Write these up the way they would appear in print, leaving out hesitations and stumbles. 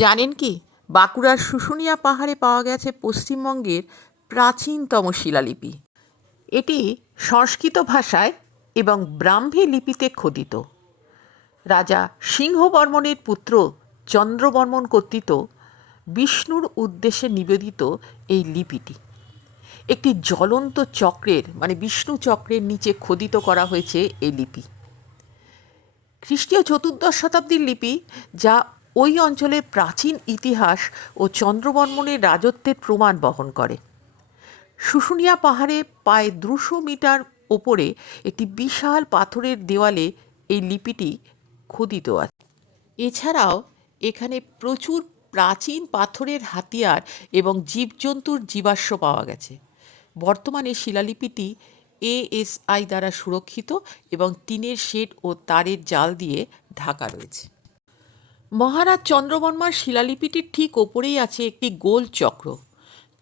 জানেন কি, বাঁকুড়ার শুশুনিয়া পাহাড়ে পাওয়া গেছে পশ্চিমবঙ্গের প্রাচীনতম শিলালিপি। এটি সংস্কৃত ভাষায় এবং ব্রাহ্মী লিপিতে খোদিত। রাজা সিংহবর্মণের পুত্র চন্দ্রবর্মণ কর্তৃক বিষ্ণুর উদ্দেশ্যে নিবেদিত এই লিপিটি একটি জ্বলন্ত চক্রের বিষ্ণু চক্রের নিচে খোদিত করা হয়েছে এই লিপি। খ্রিস্টীয় চতুর্দশ শতাব্দীর লিপি, যা ওই অঞ্চলের প্রাচীন ইতিহাস ও চন্দ্রবর্মণের রাজত্বের প্রমাণ বহন করে। শুশুনিয়া পাহাড়ে প্রায় 200 মিটার ওপরে একটি বিশাল পাথরের দেওয়ালে এই লিপিটি খোদিত আছে। এছাড়াও এখানে প্রচুর প্রাচীন পাথরের হাতিয়ার এবং জীবজন্তুর জীবাশ্ম পাওয়া গেছে। বর্তমানে শিলালিপিটি এএসআই দ্বারা সুরক্ষিত এবং টিনের শেড ও তারের জাল দিয়ে ঢাকা রয়েছে। মহারাজ চন্দ্রবর্মার শিলালিপিটির ঠিক ওপরেই আছে একটি গোল চক্র।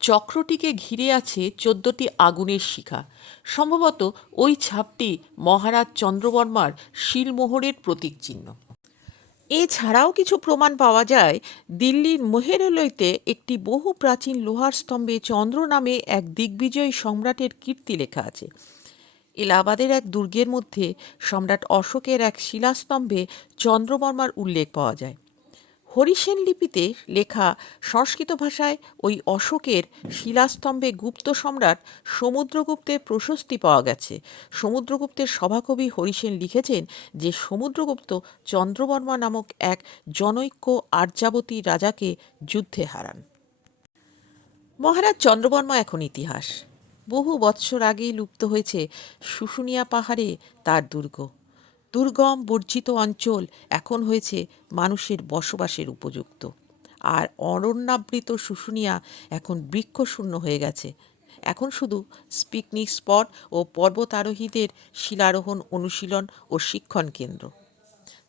চক্রটিকে ঘিরে আছে 14টি আগুনের শিখা। সম্ভবত ওই ছাপটি মহারাজ চন্দ্রবর্মার শিলমোহরের প্রতীক চিহ্ন। এছাড়াও কিছু প্রমাণ পাওয়া যায়। দিল্লির মেহেরলৈতে একটি বহু প্রাচীন লোহার স্তম্ভে চন্দ্র নামে এক দিগ্বিজয়ী সম্রাটের কীর্তি লেখা আছে। এলাহাবাদের এক দুর্গের মধ্যে সম্রাট অশোকের এক শিলাস্তম্ভে চন্দ্রবর্মার উল্লেখ পাওয়া যায়। হরিসেন লিপিতে লেখা সংস্কৃত ভাষায় ওই অশোকের শিলাস্তম্ভে গুপ্ত সম্রাট সমুদ্রগুপ্তের প্রশস্তি পাওয়া গেছে। সমুদ্রগুপ্তের সভাকবি হরিসেন লিখেছেন যে সমুদ্রগুপ্ত চন্দ্রবর্মা নামক এক জনৈক আর্যাবতী রাজাকে যুদ্ধে হারান। মহারাজ চন্দ্রবর্মা এখন ইতিহাস। বহু বৎসর আগেই লুপ্ত হয়েছে শুশুনিয়া পাহাড়ে তার দুর্গ। দুর্গম বর্জিত অঞ্চল এখন হয়েছে মানুষের বসবাসের উপযুক্ত। আর অরণ্যাবৃত শুশুনিয়া এখন বৃক্ষশূন্য হয়ে গেছে। এখন শুধু পিকনিক স্পট ও পর্বতারোহীদের শিলারোহণ অনুশীলন ও শিক্ষণ কেন্দ্র।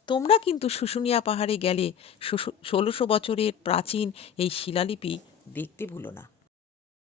তোমরা কিন্তু শুশুনিয়া পাহাড়ে গেলে 1600 বছরের প্রাচীন এই শিলালিপি দেখতে ভুলো না।